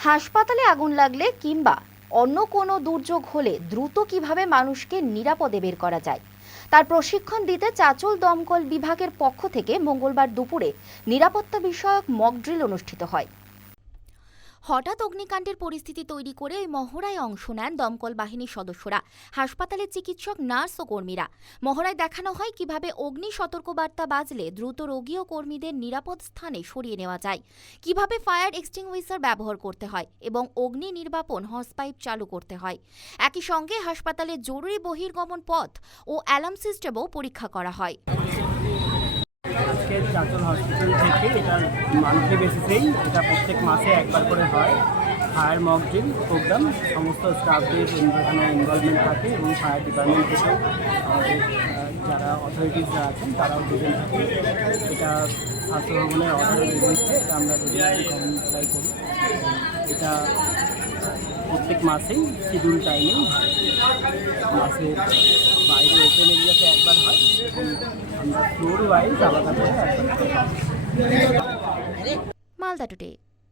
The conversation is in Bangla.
হাসপাতালে আগুন লাগলে কিংবা অন্য কোনো দুর্যোগ হলে দ্রুত কীভাবে মানুষকে নিরাপদে বের করা যায়? তার প্রশিক্ষণ দিতে চাচল দমকল বিভাগের পক্ষ থেকে মঙ্গলবার দুপুরে নিরাপত্তা বিষয়ক মকড্রিল অনুষ্ঠিত হয়। হঠাৎ অগ্নিকাণ্ডের পরিস্থিতি তৈরি করে ওই মহড়ায় অংশ নেন দমকল বাহিনীর সদস্যরা, হাসপাতালের চিকিৎসক, নার্স ও কর্মীরা। মহড়ায় দেখানো হয় কীভাবে অগ্নি সতর্কবার্তা বাজলে দ্রুত রোগী ও কর্মীদের নিরাপদ স্থানে সরিয়ে নেওয়া যায়, কীভাবে ফায়ার এক্সটিংগুইশার ব্যবহার করতে হয় এবং অগ্নি নির্বাপন হসপাইপ চালু করতে হয়। একই সঙ্গে হাসপাতালের জরুরি বহির্গমন পথ ও অ্যালার্ম সিস্টেমও পরীক্ষা করা হয়। চাঁচল হসপিটাল থেকে এটা মান্থলি বেসিসেই এটা প্রত্যেক মাসে একবার করে হয়। ফায়ার মক ড্রিল প্রোগ্রাম সমস্ত স্টাফদের এখানে ইনভলভমেন্ট থাকে এবং ফায়ার ডিপার্টমেন্ট থেকেও আমাদের যারা অথরিটিসরা আছেন, তারাও দুজন থাকে। এটা স্বাস্থ্য ভবনের অর্ডার নিচ্ছে এটা আমরা দুজন কমেন্টাই করি। এটা প্রত্যেক মাসেই শিডিউল টাইমেই হয় মাসের বাইরে ওপেন এরিয়াতে একবার হয়। আমরা ফ্লোর ওয়াইজ আলাদা করে একবার করে হয়। মালদা টুডে